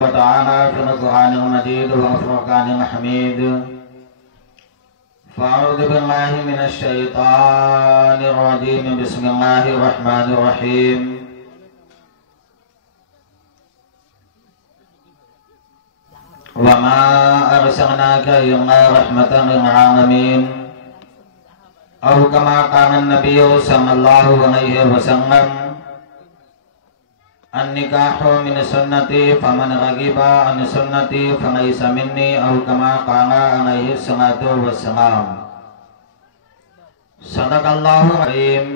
ताला फिल कुरानिल मजीद व फुरकानिल हमीद। फ़अऊज़ु बिल्लाहि मिनश शैतानिर रजीम। बिस्मिल्लाहिर रहमानिर रहीम। वमा अरसलनाका इल्ला रहमतन लिल आलमीन। औ कमा क़ाला नबिय्यु सल्लल्लाहु अलैहि वसल्लम अन्निकाहु मिन सुन्नती फमन रगिबा अन सुन्नती फलैसा मिन्नी। औ कमा क़ाला अलैहि सलातु वस्सलाम। सदक़ल्लाहु अज़ीम।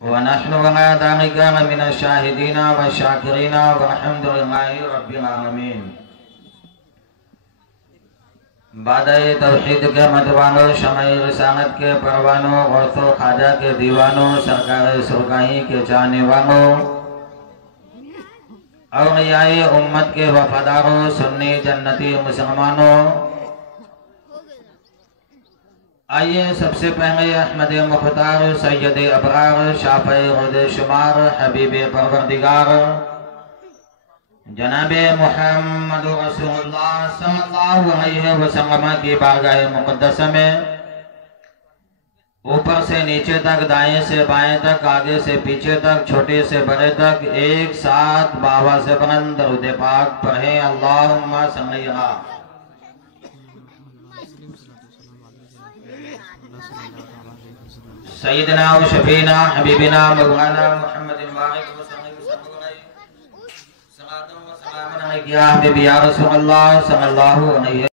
व नहनु अला ज़ालिका लमिनश शाहिदीना व शाकिरीना वल्हम्दुलिल्लाहि रब्बिल आलमीन। बादए तौहीद के मतवालों, शमए रिसालत के परवानों, गौसो ख्वाजा के दीवानों, सरकार सुरगाही के चाहने वालों, औलियाए उम्मत के वफादारों, सुन्नी जन्नती मुसलमानों, आइए सबसे पहले अहमद मुख्तार सैयद अबरार शाफ़े खुद शुमार हबीब परवरदिगार जनाबे मुहम्मद रसूलुल्लाह सल्लल्लाहु अलैहि वसल्लम की बारगाह मुक़द्दस में ऊपर से नीचे तक, दाएं से बाएं तक, आगे से पीछे तक, छोटे से बड़े तक एक साथ बाबा से बुलंद दरूद पाक पढ़े। अल्लाहुम्मा सल्ली अला सय्यिदना व शफीना हबीबिना मौलाना मुहम्मदिन वालिक व सल्लल्लाहु अलैहि या हबीबी या रसूलल्लाह सल्लल्लाहु अलैहि।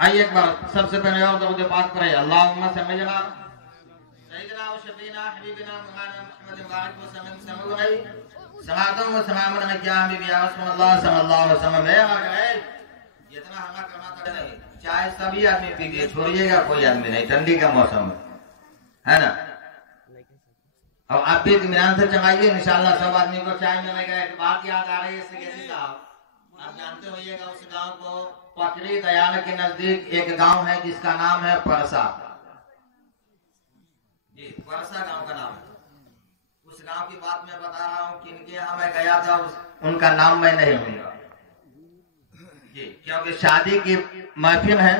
आइए एक बार सबसे पहले और दरूद पाक पढ़े। अल्लाहुम्मा सल्ली अला सय्यिदना व शफीना हबीबिना मौलाना मुहम्मदिन वालिक व सल्लल्लाहु अलैहि सलातु व सलाम अलैहि या हबीबी या रसूलल्लाह सल्लल्लाहु अलैहि वसल्लम। जितना हल्ला करना था नहीं, चाय सभी आदमी पीजिए, छोड़िएगा कोई आदमी नहीं, ठंडी का मौसम है ना। और आप भी इत्मीनान से चलाइए, इंशाल्लाह सब आदमी को चाय मिलेगा। एक बात याद आ रही है सेक्रेटरी साहब, आप जानते होइएगा उस गांव को पकड़ी दयाल के नजदीक एक गांव है जिसका नाम है परसा। जी, परसा गांव का नाम है। उस गांव की बात मैं बता रहा हूँ, किनके यहाँ मैं गया था उनका नाम मैं नहीं लूंगा जी, क्योंकि शादी की महफिल है,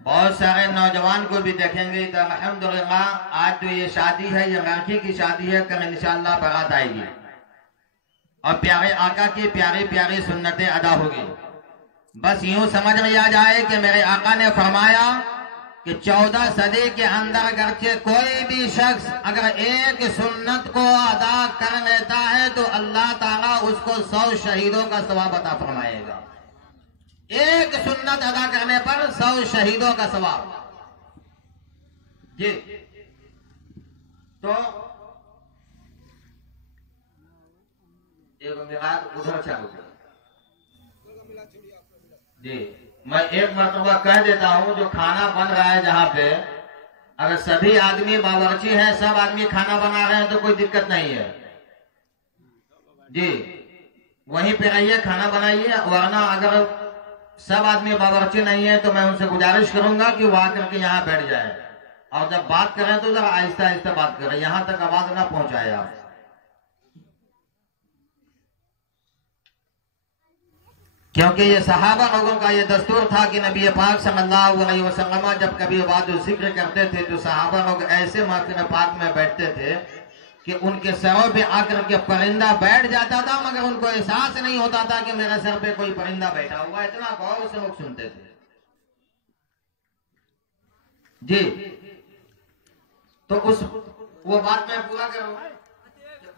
बहुत सारे नौजवान को भी देखेंगे। तो अल्हम्दुलिल्लाह आज जो ये शादी है, ये लड़की की शादी है, कल इंशाअल्लाह बारात आएगी और प्यारे आका की प्यारी प्यारी सुन्नतें अदा होगी। बस यूं समझ लिया जाए कि मेरे आका ने फरमाया कि 14 सदी के अंदर अगरचे कोई भी शख्स अगर एक सुन्नत को अदा कर लेता है तो अल्लाह ताला उसको 100 शहीदों का सवाब अता फरमाएगा। एक सुन्नत अदा करने पर 100 शहीदों का सवाब जी। तो उधर चालू जी, मैं एक मरतबा कह देता हूं, जो खाना बन रहा है जहां पे, अगर सभी आदमी बावर्ची हैं, सब आदमी खाना बना रहे हैं तो कोई दिक्कत नहीं है जी, वहीं पे रहिए, खाना बनाइए। वरना अगर सब आदमी बावर्ची नहीं है तो मैं उनसे गुजारिश करूंगा कि वो आकर के यहाँ बैठ जाए और जब बात करें तो जरा आहिस्ता आहिस्ता बात करें, यहां तक आवाज ना पहुंचाए आप। क्योंकि ये सहाबा लोगों का ये दस्तूर था कि नबी पाक सल्लल्लाहु अलैहि वसल्लम जब कभी वाद जिक्र करते थे तो सहाबा लोग ऐसे महफिल पाक में बैठते थे कि उनके सरों पे आकर के परिंदा बैठ जाता था, मगर उनको एहसास नहीं होता था कि मेरे सर पे कोई परिंदा बैठा हुआ। इतना गौर से लोग सुनते थे जी। तो वो बात मैं पूरा करूं।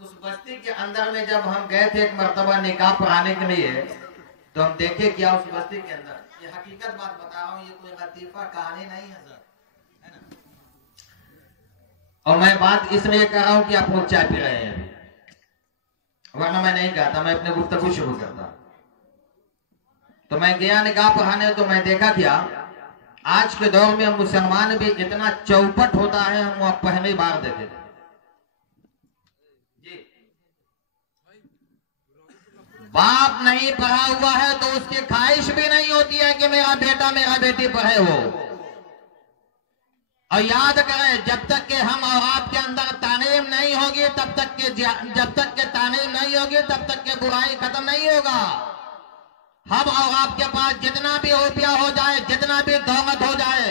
उस बस्ती के अंदर में जब हम गए थे एक मर्तबा निकाह पढ़ाने के लिए, तो हम देखे क्या उस बस्ती के अंदर, ये हकीकत बात बता रहा हूँ, ये कोई लतीफा कहानी नहीं है सर, है ना। और मैं बात इसलिए कर रहा हूं कि आप लोग चाय पी रहे हैं, वरना मैं नहीं कहता, मैं अपने गुफ्तगू शुरू करता। तो मैं गया निकाह पढ़ाने, तो मैं देखा क्या, आज के दौर में मुसलमान भी इतना चौपट होता है, हम वो पहली बार देखे थे जी। बाप नहीं पढ़ा हुआ है तो उसकी ख्वाहिश भी नहीं होती है कि मेरा बेटा मेरा बेटी पढ़े हो। और याद करें, जब तक के हम और आपके अंदर तालीम नहीं होगी तब तक के जब तक के तालीम नहीं होगी तब तक के बुराई खत्म नहीं होगा। हम और आपके पास जितना भी रुपया हो जाए, जितना भी दौलत हो जाए,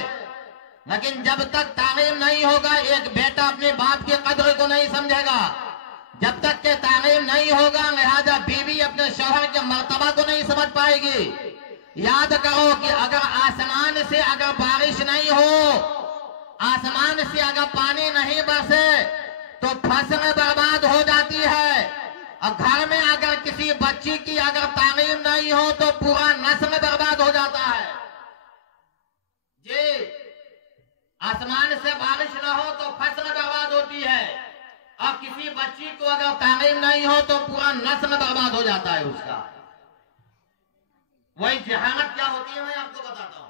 लेकिन जब तक तालीम नहीं होगा, एक बेटा अपने बाप की कदर को नहीं समझेगा। जब तक के तालीम नहीं होगा, लिहाजा बीवी अपने शौहर के मर्तबा को नहीं समझ पाएगी। याद करो कि अगर आसमान से अगर बारिश नहीं हो, आसमान से अगर पानी नहीं बरसे तो फसल बर्बाद हो जाती है। और घर में अगर किसी बच्ची की अगर तालीम नहीं हो तो पूरा नस्ल बर्बाद हो जाता है। जी, आसमान से बारिश ना हो तो फसल बर्बाद होती है, और किसी बच्ची को अगर तालीम नहीं हो तो पूरा नस्ल बर्बाद हो जाता है उसका। वही जहानत क्या होती है मैं आपको बताता हूं।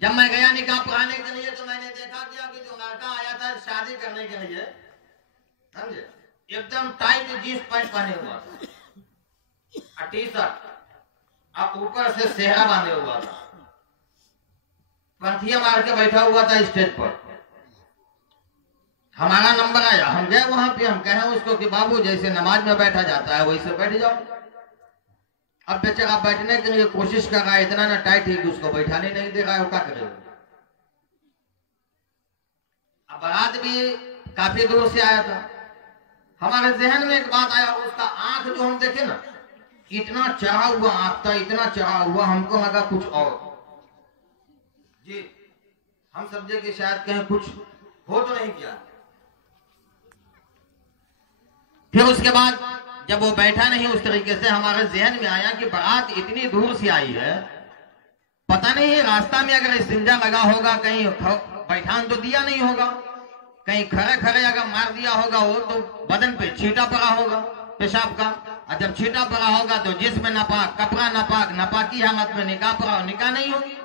जब मैं गया निकाह पढ़ाने के लिए तो मैंने देखा क्या कि जो लड़का आया था शादी करने के लिए, समझे, एकदम टाइट जींस पैंट पहने हुआ था, टी शर्ट, अब ऊपर से सेहरा बांधे हुआ था, पंथिया मार के बैठा हुआ था स्टेज पर। हमारा नंबर आया, हम गए वहां पे, हम कहे उसको कि बाबू जैसे नमाज में बैठा जाता है वैसे बैठ जाओ। अब बेचारा बैठने के लिए कोशिश कर रहा है, इतना ना टाइट है कि उसको बैठाने नहीं दे रहा है, वो क्या करेगा। अब बारात भी काफी दूर से आया था। हमारे जहन में एक बात आया, उसका आंख जो हम देखे ना, इतना चढ़ा हुआ आंख था, इतना चढ़ा हुआ, हमको लगा कुछ और। जी, हम समझे कि शायद कहीं कुछ हो तो नहीं किया। फिर उसके बाद जब वो बैठा नहीं उस तरीके से, हमारे जहन में आया कि बारात इतनी दूर से आई है, पता नहीं रास्ता में अगर इस्तिंजा लगा होगा, कहीं बैठान तो दिया नहीं होगा, कहीं खड़े खड़े अगर मार दिया होगा वो तो बदन पे छींटा पड़ा होगा पेशाब का, और जब छींटा पड़ा होगा तो जिस्म नापाक, कपड़ा नापाक, नापाकी हालत में निकाह पड़ा, निकाह नहीं होगी।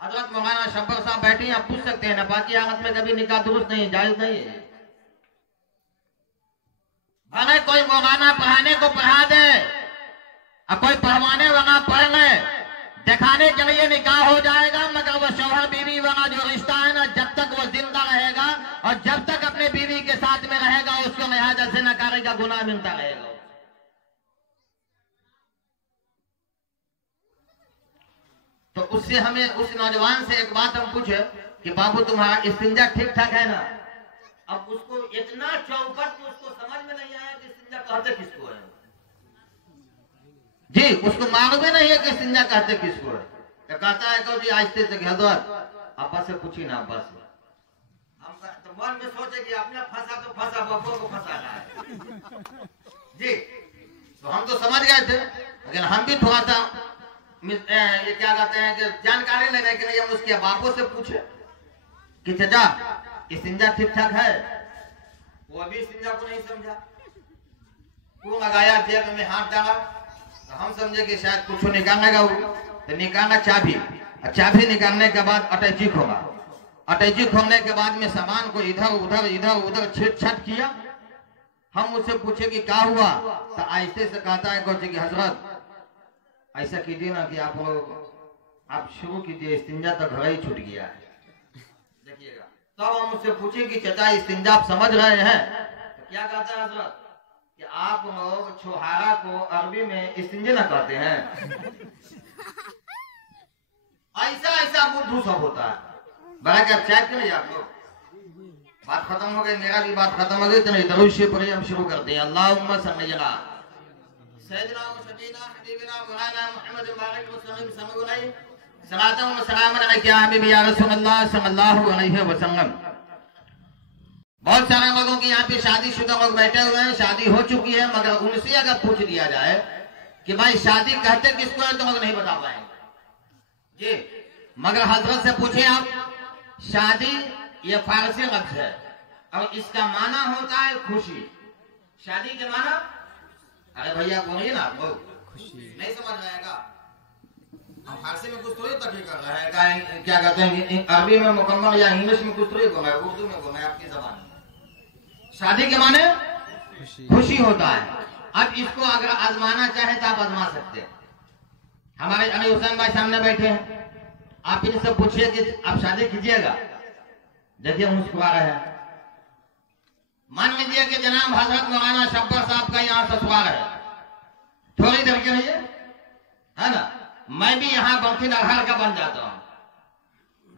हजरत मौलाना शब्बर साहब बैठे, आप पूछ सकते हैं, नापाकी हालत में कभी निकाह दुरुस्त नहीं, जायज नहीं है। अगर कोई मौलाना पढ़ाने को पढ़ा दे और कोई पढ़वाने वाला पढ़ ले, दिखाने के लिए निकाह हो जाएगा, मगर वो शौहर बीवी वाला जो रिश्ता है ना, जब तक वो जिंदा रहेगा और जब तक अपने बीवी के साथ में रहेगा, उसको लिहाजा से नकारी का गुनाह मिलता रहेगा। तो उससे हमें, उस नौजवान से एक बात हम पूछे कि बाबू तुम्हारा इस्तिंजा ठीक ठाक है ना। अब उसको इतना चौपट कि उसको समझ में नहीं आया कि इस्तिंजा कहते किसको है। जी, उसको मालूम नहीं है कि इस्तिंजा कहते किसको है। तो कहता है कि जी आहिस्ते से हजरत अब्बा से पूछी ना, अब्बा से। हम तो मन में सोचे कि अपना फंसा तो फंसा, बब्बो को फंसा रहा है। जी, तो हम तो समझ गए थे, लेकिन हम भी थोड़ा सा ये क्या कहते हैं कि जानकारी लेने के लिए हम उसके बापों से पूछे कि चाचा इस्तिंजा ठीक ठाक है। वो अभी इस्तिंजा को नहीं समझा, वो लगाया, जेब में हाथ डाला, तो हम समझे कि शायद कुछ निकालेगा वो, तो निकाला चाबी, चाबी निकालने के बाद अटैची खोला, अटैची खोलने के बाद में सामान को इधर उधर छेड़ छाट किया। हम उससे पूछे कि क्या हुआ, तो आहिस्ते से कहता है कि हजरत ऐसा कीजिए ना कि आप शुरू कीजिए, इस्तिंजा तो घर ही छूट गया है। देखिएगा, तब हम उससे पूछे कि चाचा इस्तिंजा आप समझ रहे हैं, तो क्या कहता है हजरत कि आप लोग छोहारा को अरबी में इस्तिंजे ना कहते हैं। ऐसा ऐसा बुद्धू सब होता है। बड़ा क्या चाय क्यों नहीं आप लोग, बात खत्म हो गई, मेरा भी बात खत्म हो गई, तो नहीं दरूद शरीफ पर हम शुरू करते हैं। अल्लाहुम्मा सल्ली अला सय्यिदना व सय्यिदना हबीबना मौलाना मुहम्मद बारिक वसल्लम सल्लल्लाहु सलातन व सलाम अलैका हबीबी या रसूलुल्लाह सल्लल्लाहु अलैहि वसल्लम। बहुत सारे लोगों की यहाँ पे शादीशुदा लोग बैठे हुए हैं, शादी हो चुकी है, मगर उनसे अगर पूछ दिया जाए कि भाई शादी कहते किसको है, तो लोग नहीं बता पाएंगे। जी, मगर हजरत से पूछे आप, शादी ये फारसी लफ्ज है और इसका माना होता है खुशी। शादी के माना, अरे भैया बोलिए ना, खुशी नहीं समझ आएगा। हम फारसी में कुछ थोड़ी तकलीफ कर रहे हैं, क्या कहते हैं अरबी में मुकम्मल या इंग्लिश में कुछ थोड़ी बोला है, उर्दू में बोला है आपकी जबान। शादी के माने खुशी होता है। अब इसको अगर आजमाना चाहे तो आप आजमा सकते हैं। हमारे अली हुसैन भाई सामने बैठे हैं, आप इनसे पूछिए कि आप शादी कीजिएगा, देखिए मुस्कुरा रहे हैं। मान लीजिए कि जनाब हजरत मौलाना शब्बर साहब का यहाँ ससुराल है, थोड़ी देर के लिए, है ना, मैं भी यहाँ बंसी नरहर का बन जाता हूँ,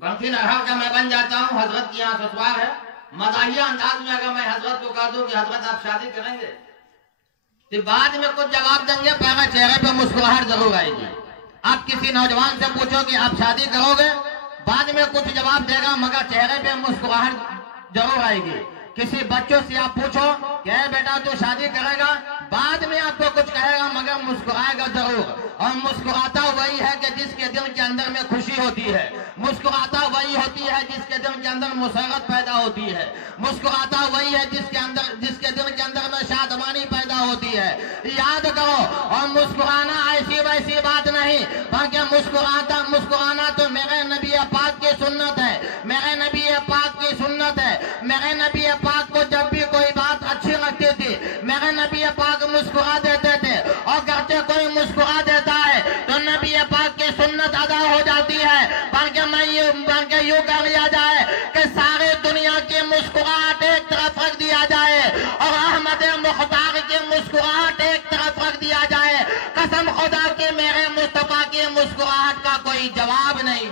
बंसी नरहर का मैं बन जाता हूँ, हजरत की यहाँ ससुराल है। मजाहिया अंदाज में अगर मैं हजरत को कह दूं कि हजरत आप शादी करेंगे, तो बाद में कुछ जवाब देंगे, पहले चेहरे पे मुस्कुराहट जरूर आएगी। आप किसी नौजवान से पूछो कि आप शादी करोगे, बाद में कुछ जवाब देगा मगर चेहरे पे मुस्कुराहट जरूर आएगी। किसी बच्चों से आप पूछो कि बेटा तू शादी करेगा, बाद में आपको कुछ कहेगा मगर मुस्कुराएगा जरूर। और मुस्कुराता वही है कि जिसके दिल के अंदर में खुशी होती है, मुस्कुराता वही होती है जिसके दिल के अंदर मुसरत पैदा होती है, मुस्कुराता वही है जिसके दिल के अंदर में शादमानी पैदा होती है। याद करो, और मुस्कुराना ऐसी वैसी बात नहीं, बल्कि मुस्कुराना तो मेरे नबी पाक की सुन्नत है, मेरे नबी पाक की सुन्नत है। मेरे नबी पाक को जब भी कोई बात अच्छी लगती थी, मेरे नबी पाक मुस्कुरा देते थे, और करते कोई मुस्कुरा देता है तो नबी पाक की सुन्नत अदा हो जाती है। बल्कि यूं कर लिया जाए कि सारी दुनिया की मुस्कुराहट एक तरफ रख दिया जाए और अहमद मुख्तार की मुस्कुराहट एक तरफ रख दिया जाए। कसम खुदा के मेरे मुस्तफा की मुस्कुराहट का कोई जवाब नहीं।